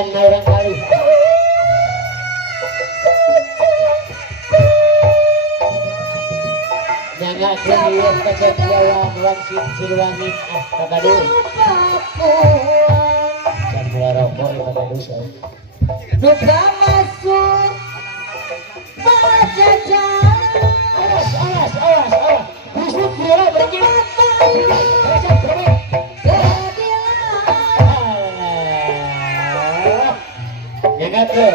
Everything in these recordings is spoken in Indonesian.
Edan orang kali. Nyangga keliru kejadian Wangsit Siliwangi Kakadu. Jam rokok Kakadu saya. Duka masuk pajajaran. Awas. Busuk dia berjenggot. Nyangga ke.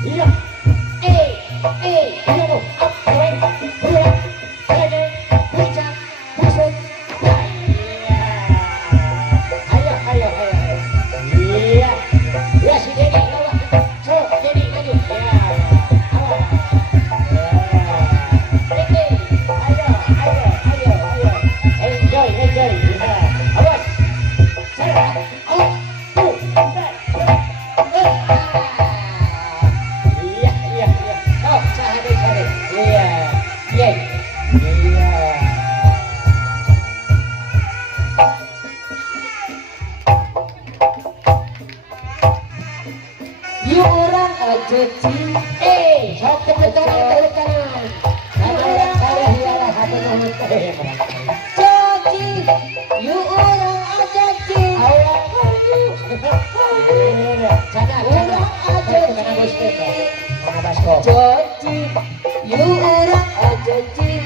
Iya. Iya tuh. Up, keren. Bulan. Keren. Puncak. Pusat. Iya. Ayo, ayo, ayo. Iya. Ya si Dedi. So, Dedi maju. Ya. Awas. Ya. Ayo, ayo, ayo, ayo. Enjoy, enjoy. Ya. Awas. Saya. Oh. Iya, iya, iya. Oh, sahade, sahade. Iya. Iya. Iya. You orang aja cing. Sok tepuk tangan, tepuk tangan. Karena saya ialah satu nomor Coci. You orang aja cing. Sana aja karena bos kita. Mana basko. Coci. You orang aja cing.